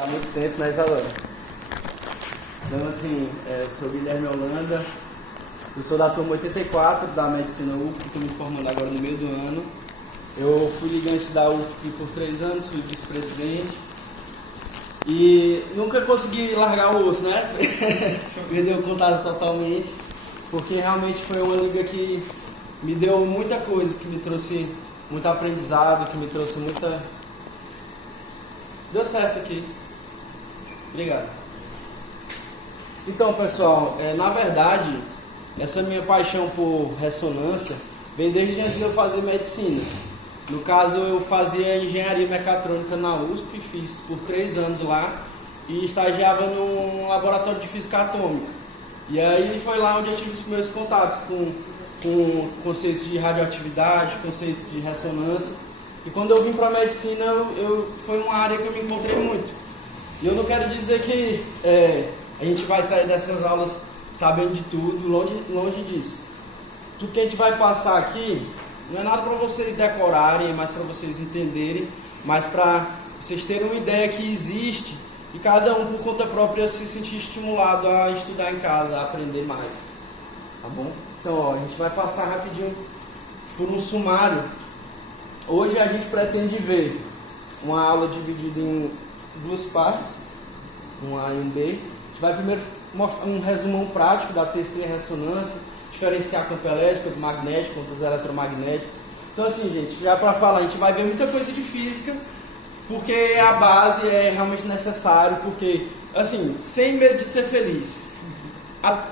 Há muito tempo, né, Isadora? Então, assim, eu sou Guilherme Holanda, eu sou da turma 84 da Medicina UFSC, estou me formando agora no meio do ano. Eu fui ligante da UFSC por 3 anos, fui vice-presidente e nunca consegui largar o osso, né? Perdi o contato totalmente, porque realmente foi uma liga que me deu muita coisa, que me trouxe muito aprendizado, que me trouxe muita... Deu certo aqui. Obrigado. Então, pessoal, na verdade, essa minha paixão por ressonância vem desde antes de eu fazer medicina. No caso, eu fazia engenharia mecatrônica na USP, fiz por 3 anos lá e estagiava num laboratório de física atômica. E aí foi lá onde eu tive os meus contatos com conceitos de radioatividade, conceitos de ressonância. E quando eu vim para a medicina, foi uma área que eu me encontrei muito. E eu não quero dizer que a gente vai sair dessas aulas sabendo de tudo, longe disso. Tudo que a gente vai passar aqui não é nada para vocês decorarem, mas para vocês entenderem, mas para vocês terem uma ideia que existe e cada um por conta própria se sentir estimulado a estudar em casa, a aprender mais. Tá bom? Então, ó, a gente vai passar rapidinho por um sumário. Hoje a gente pretende ver uma aula dividida em 2 partes, um A e um B. A gente vai primeiro mostrar um resumão prático da TC ressonância, diferenciar campo elétrico do magnético, dos eletromagnéticos. Então assim, gente, já para falar, a gente vai ver muita coisa de física, porque a base é realmente necessário, porque, assim, sem medo de ser feliz, a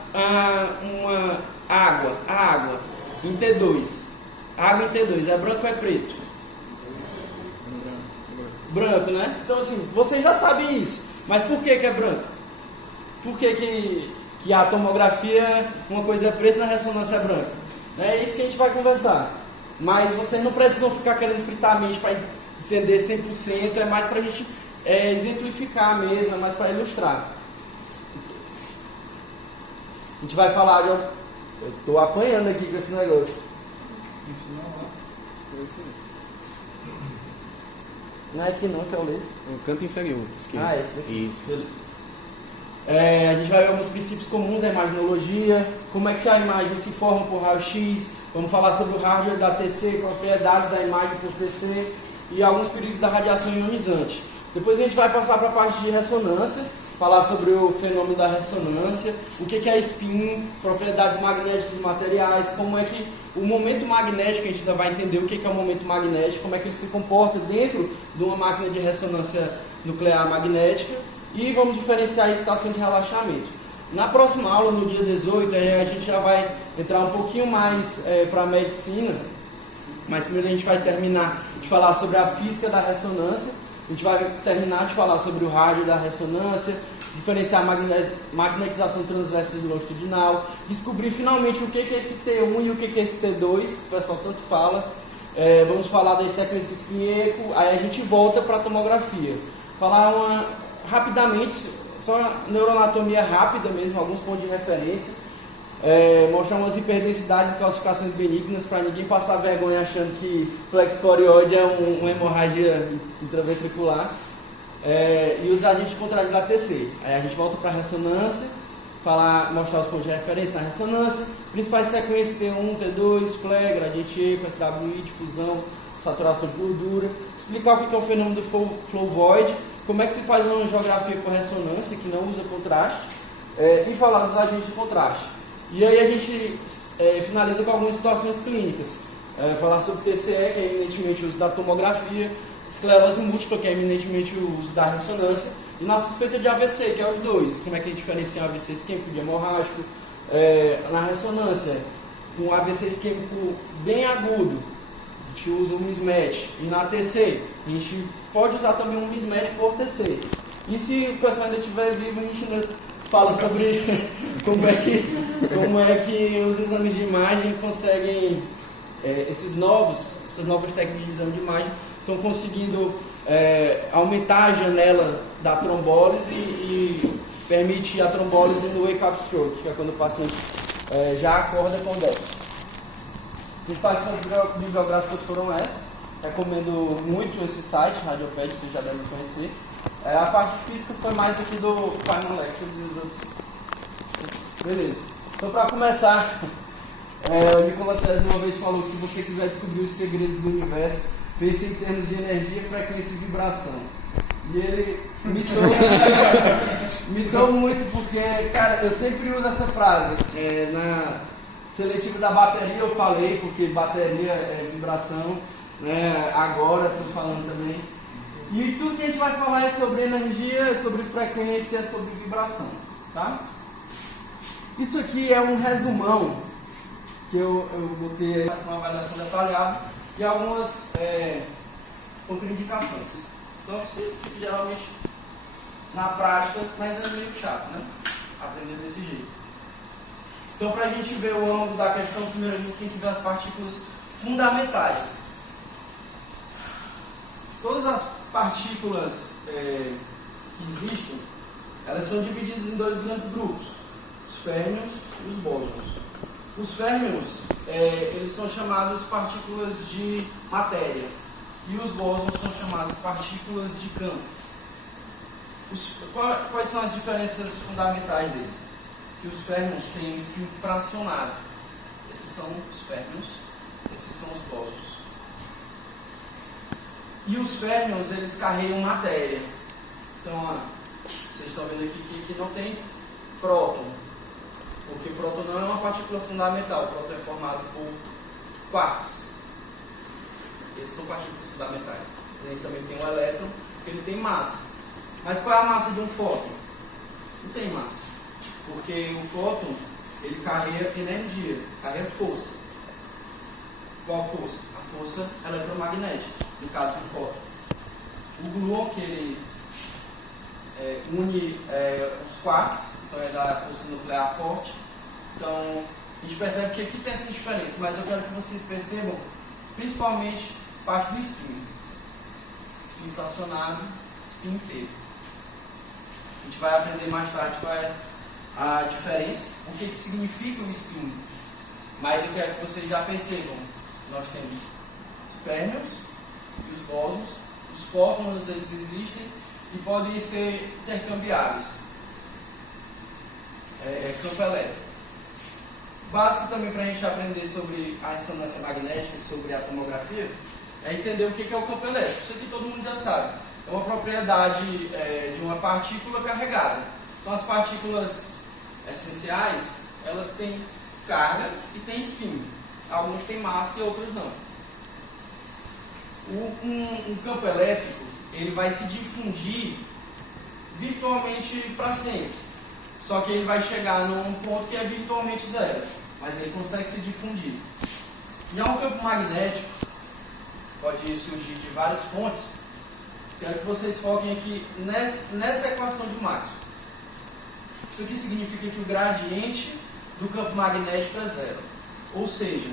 água em T2, a água em T2 é branco ou é preto? Branco, né? Então assim, vocês já sabem isso, mas por que é branco? Por que a tomografia, uma coisa é preta e na ressonância é branca? É isso que a gente vai conversar. Mas vocês não precisam ficar querendo fritar a mente para entender 100%, é mais para a gente exemplificar mesmo, é mais para ilustrar. A gente vai falar de... Eu estou apanhando aqui com esse negócio. Isso não é. Não é aqui não, que é o laser. O canto inferior, esquerdo. Esse aqui. Isso. Beleza. A gente vai ver alguns princípios comuns da imaginologia, como é que a imagem se forma por raio-x, vamos falar sobre o hardware da TC, propriedades da imagem por TC e alguns perigos da radiação ionizante. Depois a gente vai passar para a parte de ressonância, falar sobre o fenômeno da ressonância, o que é spin, propriedades magnéticas dos materiais, como é que o momento magnético, a gente ainda vai entender o que é o momento magnético, como é que ele se comporta dentro de uma máquina de ressonância nuclear magnética, e vamos diferenciar a estação de relaxamento. Na próxima aula, no dia 18, a gente já vai entrar um pouquinho mais para a medicina, mas primeiro a gente vai terminar de falar sobre a física da ressonância, a gente vai terminar de falar sobre o rádio da ressonância, diferenciar a magnetização transversa e longitudinal, descobrir finalmente o que é esse T1 e o que é esse T2, o pessoal tanto fala. Vamos falar das sequências spin-eco, aí a gente volta para a tomografia. Falar rapidamente, só neuroanatomia rápida mesmo, alguns pontos de referência, mostrar umas hiperdensidades e calcificações benignas para ninguém passar vergonha achando que plexo corióide é uma hemorragia intraventricular, e os agentes de contraste da TC. Aí a gente volta para a ressonância, mostrar os pontos de referência na ressonância, as principais sequências T1, T2, FLE, gradiente eco, SWI, difusão, saturação de gordura, explicar o que é o fenômeno do flow void, como é que se faz uma angiografia por ressonância que não usa contraste, e falar dos agentes de contraste. E aí a gente finaliza com algumas situações clínicas. Falar sobre TCE, que é eminentemente o uso da tomografia, esclerose múltipla, que é eminentemente o uso da ressonância, e na suspeita de AVC, que é os dois. Como é que a gente diferencia um AVC isquêmico de hemorrágico? Na ressonância, um AVC isquêmico bem agudo, a gente usa um mismatch. E na TC, a gente pode usar também um mismatch por TC. E se o pessoal ainda estiver vivo, a gente ainda fala sobre como é que os exames de imagem conseguem, essas novas técnicas de exame de imagem estão conseguindo aumentar a janela da trombólise e permitir a trombólise no wake-up stroke, que é quando o paciente já acorda com déficit. As principais bibliográficas foram essas. Recomendo muito esse site, Radioped, vocês já devem conhecer. A parte física foi mais aqui do Final Lecture dos outros. Beleza. Então, para começar, o Nikola Tesla uma vez falou que se você quiser descobrir os segredos do universo, pense em termos de energia, frequência e vibração. E ele mitou muito porque, cara, eu sempre uso essa frase. Na seletiva da bateria eu falei, porque bateria é vibração, né? Agora estou falando também. E tudo que a gente vai falar é sobre energia, sobre frequência, sobre vibração, tá? Isso aqui é um resumão que eu botei aí uma avaliação detalhada e algumas contraindicações. Então, geralmente, na prática, mas é meio chato, né? Aprender desse jeito. Então, para a gente ver o ângulo da questão, primeiro a gente tem que ver as partículas fundamentais. Todas as partículas que existem, elas são divididas em dois grandes grupos, os férmions e os bósons. Os férmions, eles são chamados partículas de matéria, e os bósons são chamados partículas de campo. Quais são as diferenças fundamentais dele? Que os férmions têm um spin fracionário. Esses são os férmions, esses são os bósons. E os férmions, eles carregam matéria. Então, vocês estão vendo aqui que não tem próton. Porque próton não é uma partícula fundamental. O próton é formado por quarks. Esses são partículas fundamentais. A gente também tem um elétron, que ele tem massa. Mas qual é a massa de um fóton? Não tem massa. Porque o fóton, ele carrega energia, carrega força. Qual força? A força eletromagnética, no caso do fóton. O gluon, que ele une os quarks, então ele dá a força nuclear forte. Então, a gente percebe que aqui tem essa diferença, mas eu quero que vocês percebam, principalmente, parte do spin. Spin fracionado, spin inteiro. A gente vai aprender mais tarde qual é a diferença, o que significa o spin. Mas eu quero que vocês já percebam. Nós temos férmions e os bósons. Os fótons, eles existem e podem ser intercambiáveis. Campo elétrico. Básico também para a gente aprender sobre a ressonância magnética, sobre a tomografia, é entender o que é o campo elétrico. Isso aqui todo mundo já sabe. É uma propriedade de uma partícula carregada. Então as partículas essenciais, elas têm carga e têm spin. Algumas têm massa e outras não. Um campo elétrico, ele vai se difundir virtualmente para sempre. Só que ele vai chegar num ponto que é virtualmente zero. Mas ele consegue se difundir. Já um campo magnético, pode surgir de várias fontes. Quero que vocês foquem aqui nessa equação de Maxwell. Isso aqui significa que o gradiente do campo magnético é zero. Ou seja,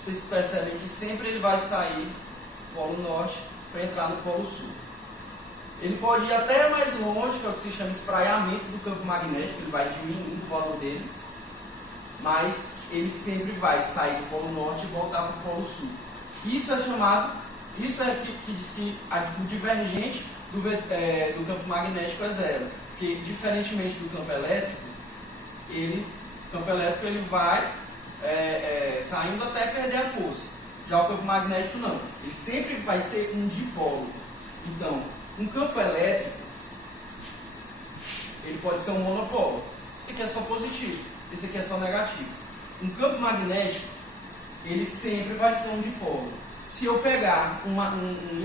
vocês percebem que sempre ele vai sair do polo norte para entrar no polo sul. Ele pode ir até mais longe, que é o que se chama espraiamento do campo magnético, ele vai diminuindo o valor dele, mas ele sempre vai sair do polo norte e voltar para o polo sul. Isso é chamado, que diz que o divergente do campo magnético é zero, porque diferentemente do campo elétrico, ele vai saindo até perder a força. Já o campo magnético não, ele sempre vai ser um dipolo. Então, um campo elétrico, ele pode ser um monopolo. Isso aqui é só positivo, esse aqui é só negativo. Um campo magnético, ele sempre vai ser um dipolo. Se eu pegar um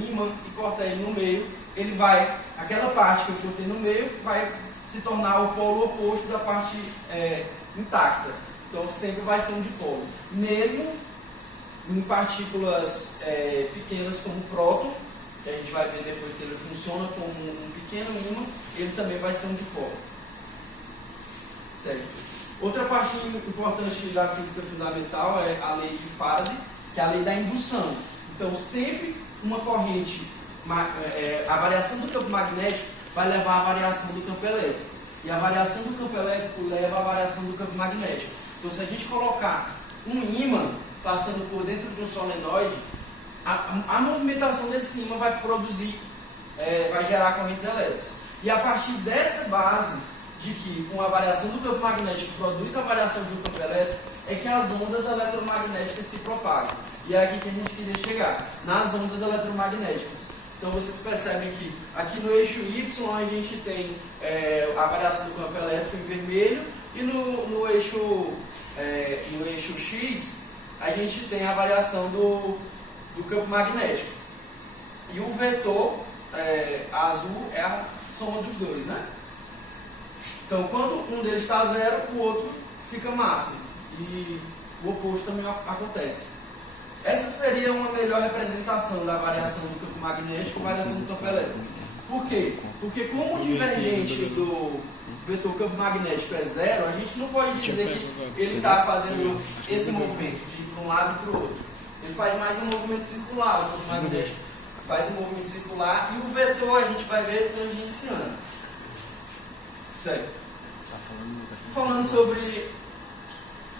ímã e cortar ele no meio, aquela parte que eu cortei no meio vai se tornar o polo oposto da parte intacta. Então sempre vai ser um dipolo. Mesmo em partículas pequenas como o próton, que a gente vai ver depois que ele funciona como um pequeno ímã, ele também vai ser um dipolo. Certo. Outra parte importante da física fundamental é a lei de Faraday, que é a lei da indução. Então, sempre uma corrente, a variação do campo magnético vai levar à variação do campo elétrico. E a variação do campo elétrico leva à variação do campo magnético. Então, se a gente colocar um ímã passando por dentro de um solenoide, a movimentação desse ímã vai produzir vai gerar correntes elétricas. E a partir dessa base de que com a variação do campo magnético produz a variação do campo elétrico, é que as ondas eletromagnéticas se propagam. E é aqui que a gente queria chegar, nas ondas eletromagnéticas. Então vocês percebem que aqui no eixo Y a gente tem a variação do campo elétrico em vermelho, e no eixo X a gente tem a variação do campo magnético. E o vetor azul é a soma dos dois, né? Então, quando um deles está zero, o outro fica máximo. E o oposto também acontece. Essa seria uma melhor representação da variação do campo magnético e variação do campo elétrico. Por quê? Porque como o divergente do vetor campo magnético é zero, a gente não pode dizer que ele está fazendo esse movimento de ir para um lado e para o outro. Ele faz mais um movimento circular, o campo magnético faz um movimento circular, e o vetor a gente vai ver tangenciando. Certo? Falando sobre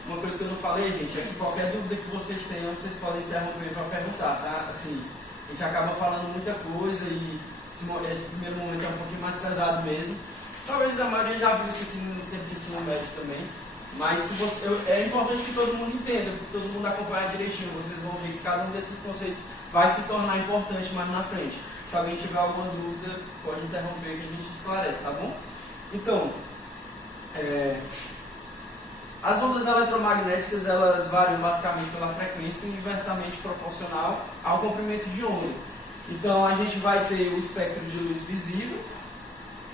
uma coisa que eu não falei, gente, é que qualquer dúvida que vocês tenham, vocês podem interromper para perguntar, tá? Assim, a gente acaba falando muita coisa e esse primeiro momento é um pouquinho mais pesado mesmo. Talvez a maioria já viu isso aqui no tempo de ensino médio também, mas é importante que todo mundo entenda, que todo mundo acompanhe direitinho. Vocês vão ver que cada um desses conceitos vai se tornar importante mais na frente. Se alguém tiver alguma dúvida, pode interromper que a gente esclarece, tá bom? Então, as ondas eletromagnéticas, elas variam basicamente pela frequência e inversamente proporcional ao comprimento de onda. Então a gente vai ter o espectro de luz visível,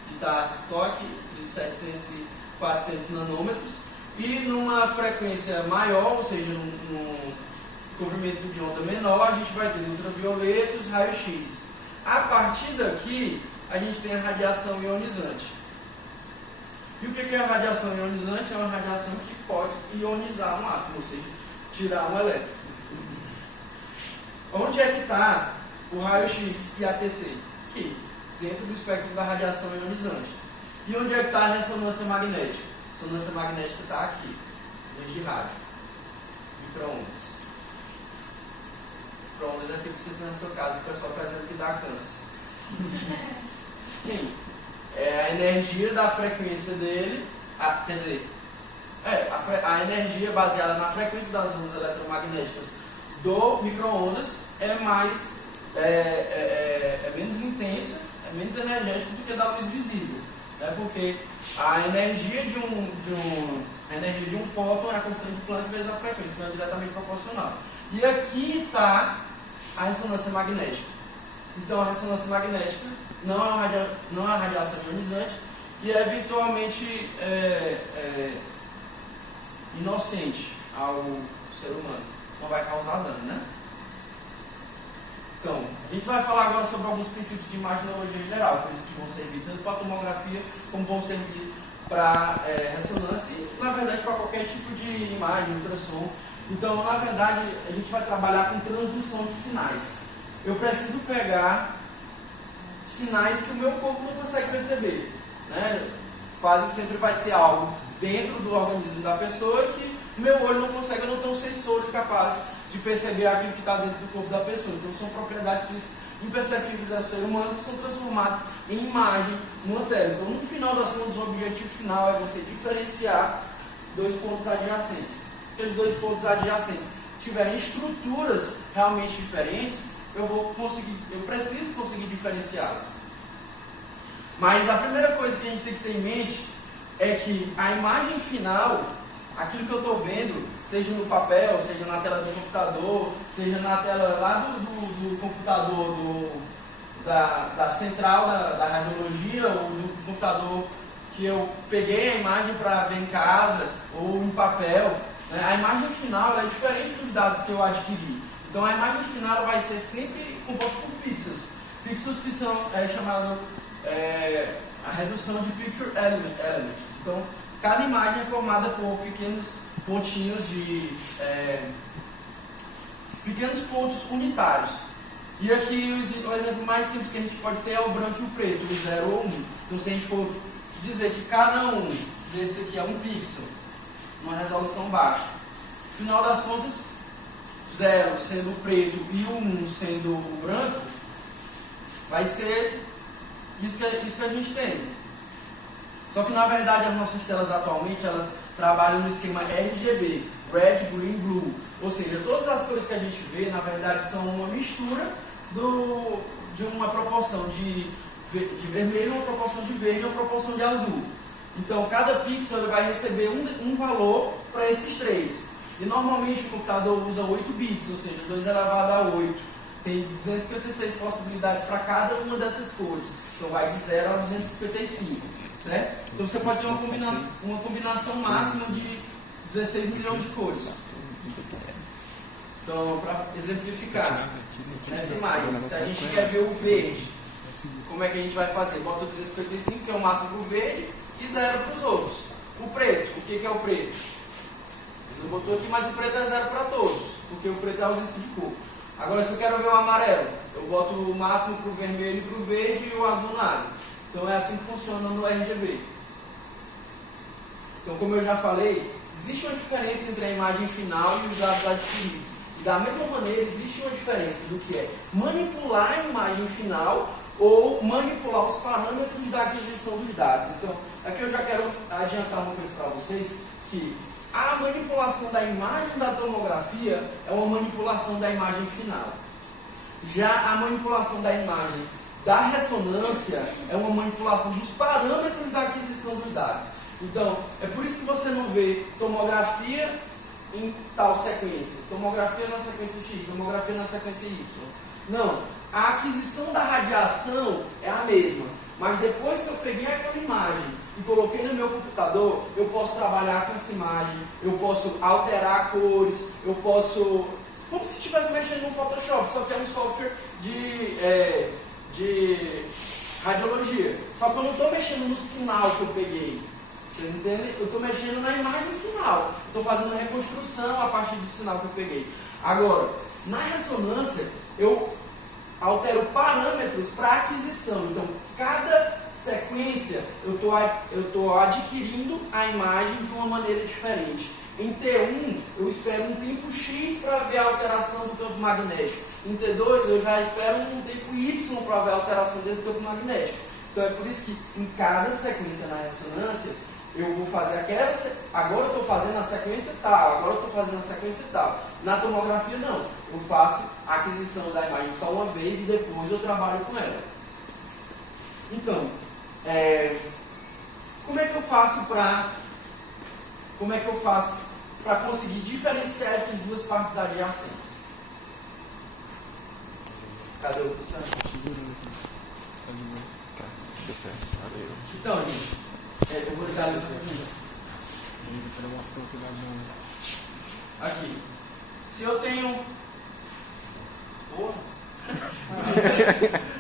que está só aqui, de 700 e 400 nanômetros, e numa frequência maior, ou seja, num comprimento de onda menor, a gente vai ter ultravioleta e os raios-x. A partir daqui, a gente tem a radiação ionizante. E o que é a radiação ionizante? É uma radiação que pode ionizar um átomo, ou seja, tirar um elétron. Onde é que está o raio-x e a ATC? Aqui, dentro do espectro da radiação ionizante. E onde é que está a ressonância magnética? A ressonância magnética está aqui, luz de rádio, micro-ondas. Micro-ondas é aquilo que você tem na sua casa, o pessoal está dizendo que dá câncer. Sim. É a energia da frequência dele, a energia baseada na frequência das ondas eletromagnéticas do micro-ondas é menos intensa, é menos energética do que a da luz visível, né? Porque a energia de um fóton é a constante de Planck vezes a frequência, então é diretamente proporcional. E aqui está a ressonância magnética. Então a ressonância magnética não é uma radiação ionizante e é virtualmente inocente ao ser humano. Não vai causar dano, né? Então, a gente vai falar agora sobre alguns princípios de imaginologia geral, princípios que vão servir tanto para a tomografia como vão servir para ressonância e, na verdade, para qualquer tipo de imagem, ultrassom. Então, na verdade, a gente vai trabalhar com transdução de sinais. Eu preciso pegar sinais que o meu corpo não consegue perceber, né? Quase sempre vai ser algo dentro do organismo da pessoa que o meu olho não consegue, eu não tenho sensores capazes de perceber aquilo que está dentro do corpo da pessoa. Então são propriedades imperceptíveis do ser humano que são transformadas em imagem numa tela. Então no final das contas o objetivo final é você diferenciar dois pontos adjacentes. Se os dois pontos adjacentes tiverem estruturas realmente diferentes, eu preciso conseguir diferenciá-las. Mas a primeira coisa que a gente tem que ter em mente é que a imagem final, aquilo que eu estou vendo, seja no papel, seja na tela do computador, seja na tela lá do computador da central da radiologia, ou do computador que eu peguei a imagem para ver em casa, ou em papel, né? A imagem final é diferente dos dados que eu adquiri. Então a imagem final vai ser sempre composta por pixels. Pixels que são chamados a redução de picture element. Então cada imagem é formada por pequenos pontinhos pequenos pontos unitários. E aqui o exemplo mais simples que a gente pode ter é o branco e o preto, o 0 ou 1. Então se a gente for dizer que cada um desse aqui é um pixel, uma resolução baixa, no final das contas 0 sendo o preto e o 1 sendo o branco, vai ser Isso que a gente tem. Só que na verdade as nossas telas atualmente elas trabalham no esquema RGB, Red, Green, Blue. Ou seja, todas as cores que a gente vê na verdade são uma mistura de uma proporção de vermelho, uma proporção de verde e uma proporção de azul. Então cada pixel ele vai receber um valor para esses três. E normalmente o computador usa 8 bits, ou seja, 2 elevado a 8. Tem 256 possibilidades para cada uma dessas cores. Então vai de 0 a 255, certo? Então você pode ter uma combinação máxima de 16 milhões de cores. Então, para exemplificar, nessa imagem, se a gente quer ver o verde, como é que a gente vai fazer? Bota 255, que é o máximo para o verde, e 0 para os outros. O preto, o que é o preto? Não botou aqui, mas o preto é 0 para todos, porque o preto é a ausência de cor. Agora, se eu quero ver o amarelo, eu boto o máximo para o vermelho e para o verde e o azul nada. Então é assim que funciona no RGB. Então, como eu já falei, existe uma diferença entre a imagem final e os dados adquiridos. E da mesma maneira, existe uma diferença do que é manipular a imagem final ou manipular os parâmetros da aquisição dos dados. Então, aqui eu já quero adiantar uma coisa para vocês, que a manipulação da imagem da tomografia é uma manipulação da imagem final. Já a manipulação da imagem da ressonância é uma manipulação dos parâmetros da aquisição dos dados. Então, é por isso que você não vê tomografia em tal sequência, tomografia na sequência X, tomografia na sequência Y. Não, a aquisição da radiação é a mesma, mas depois que eu peguei aquela imagem e coloquei no meu computador, eu posso trabalhar com essa imagem, eu posso alterar cores, eu posso... Como se estivesse mexendo no Photoshop, só que é um software de radiologia. Só que eu não estou mexendo no sinal que eu peguei. Vocês entendem? Eu estou mexendo na imagem final. Estou fazendo a reconstrução a partir do sinal que eu peguei. Agora, na ressonância, eu altero parâmetros para aquisição. Então, cada sequência eu estou adquirindo a imagem de uma maneira diferente. Em T1, eu espero um tempo X para ver a alteração do campo magnético. Em T2, eu já espero um tempo Y para ver a alteração desse campo magnético. Então, é por isso que em cada sequência na ressonância, eu vou fazer aquela... Agora eu estou fazendo a sequência tal, agora eu estou fazendo a sequência tal. Na tomografia, não. Eu faço a aquisição da imagem só uma vez e depois eu trabalho com ela. Então, como é que eu faço para conseguir diferenciar essas duas partes adjacentes? Cadê o Luciano? Tá, deu certo. Valeu. Então, gente, eu vou ligar isso aqui. Se eu tenho... Porra!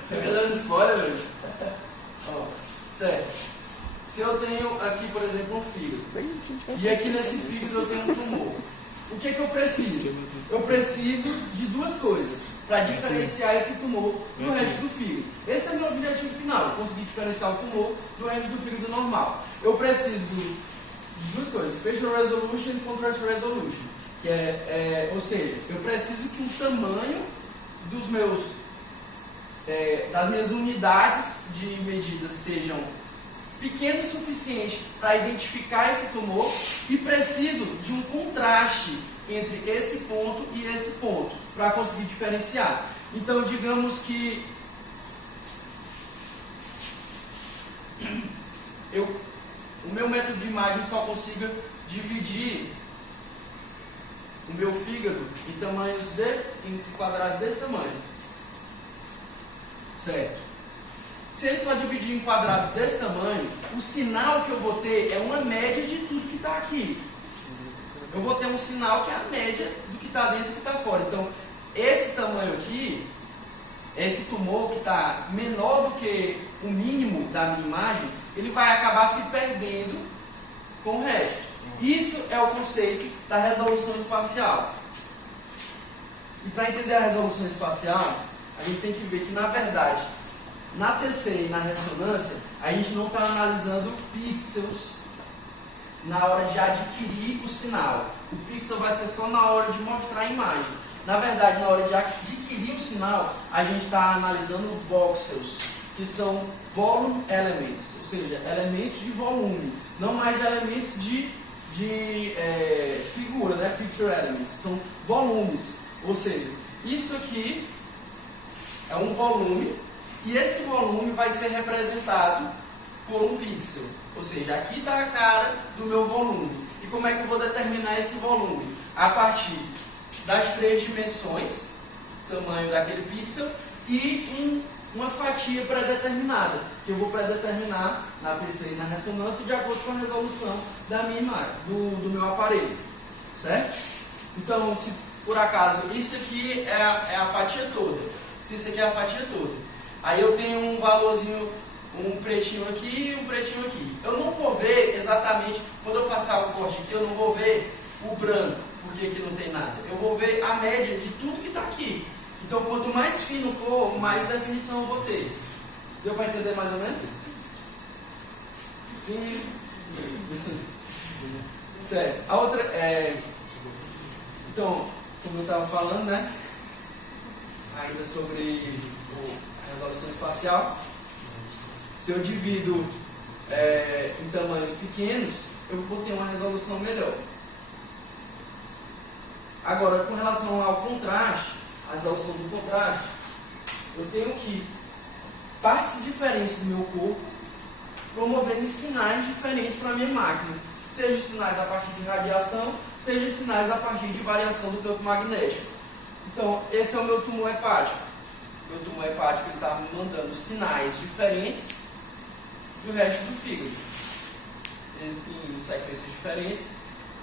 Tá me dando spoiler, velho? Certo. Se eu tenho aqui, por exemplo, um fígado, e aqui nesse fígado eu tenho um tumor, o que eu preciso? Eu preciso de duas coisas para diferenciar esse tumor do resto do fígado. Esse é o meu objetivo final, conseguir diferenciar o tumor do resto do fígado normal. Eu preciso de duas coisas, Spatial Resolution e Contrast Resolution, que ou seja, eu preciso que o tamanho dos das minhas unidades de medida sejam pequeno o suficiente para identificar esse tumor e preciso de um contraste entre esse ponto e esse ponto para conseguir diferenciar. Então, digamos que o meu método de imagem só consiga dividir o meu fígado em quadrados desse tamanho, certo? Se ele só dividir em quadrados desse tamanho, o sinal que eu vou ter é uma média de tudo que está aqui. Eu vou ter um sinal que é a média do que está dentro e do que está fora. Então, esse tamanho aqui, esse tumor que está menor do que o mínimo da minha imagem, ele vai acabar se perdendo com o resto. Isso é o conceito da resolução espacial. E para entender a resolução espacial, a gente tem que ver que, na verdade, na TC e na ressonância, a gente não está analisando pixels na hora de adquirir o sinal. O pixel vai ser só na hora de mostrar a imagem. Na verdade, na hora de adquirir o sinal, a gente está analisando voxels. que são volume elements, ou seja, elementos de volume, não mais elementos de figura, né? Picture elements, são volumes, ou seja, isso aqui é um volume e esse volume vai ser representado por um pixel, ou seja, aqui está a cara do meu volume. E como é que eu vou determinar esse volume? A partir das 3 dimensões, tamanho daquele pixel, e uma fatia pré-determinada, que eu vou pré-determinar na TC e na ressonância de acordo com a resolução da minha imagem, do meu aparelho, certo? Então, se por acaso isso aqui é a fatia toda, se isso aqui é a fatia toda, aí eu tenho um valorzinho, um pretinho aqui e um pretinho aqui. Eu não vou ver exatamente, quando eu passar o corte aqui, eu não vou ver o branco, porque aqui não tem nada. Eu vou ver a média de tudo que está aqui. Então, quanto mais fino for, mais definição eu vou ter. Deu para entender mais ou menos? Sim. Certo. A outra então, como eu estava falando, né? Ainda sobre a resolução espacial. Se eu divido em tamanhos pequenos, eu vou ter uma resolução melhor. Agora, com relação ao contraste, a resolução do contraste, eu tenho que partes diferentes do meu corpo promoverem sinais diferentes para a minha máquina. Seja sinais a partir de radiação, seja sinais a partir de variação do campo magnético. Então, esse é o meu tumor hepático. Meu tumor hepático está me mandando sinais diferentes do resto do fígado. Em sequências diferentes.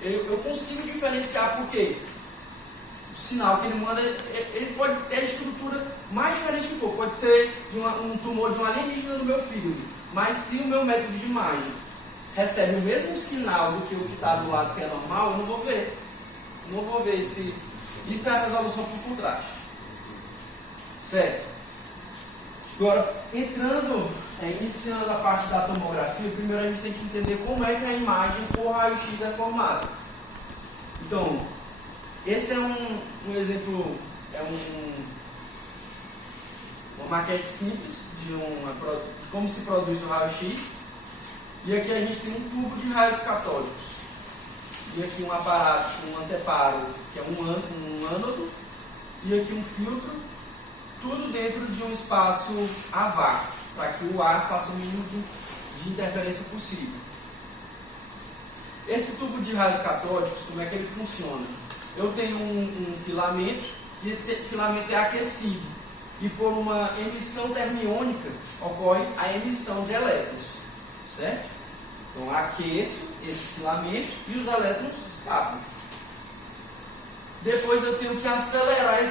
Eu consigo diferenciar porque o sinal que ele manda, ele pode ter a estrutura mais diferente que for. Pode ser um tumor de um alienígena do meu fígado. Mas se o meu método de imagem recebe o mesmo sinal do que o que está do lado que é normal, eu não vou ver. Não vou ver se... Isso é a resolução por contraste. Certo? Agora, iniciando a parte da tomografia, primeiro a gente tem que entender como é que a imagem por raio-x é formada. Então, esse é um exemplo, uma maquete simples de como se produz o raio-x. E aqui a gente tem um tubo de raios catódicos. E aqui um aparato, um anteparo, que é um ânodo. E aqui um filtro, tudo dentro de um espaço a vácuo, para que o ar faça o mínimo de interferência possível. Esse tubo de raios catódicos, como é que ele funciona? Eu tenho um filamento, e esse filamento é aquecido. E por uma emissão termiônica, ocorre a emissão de elétrons. Certo? Então, aqueço esse filamento e os elétrons escapam. Depois eu tenho que acelerar esse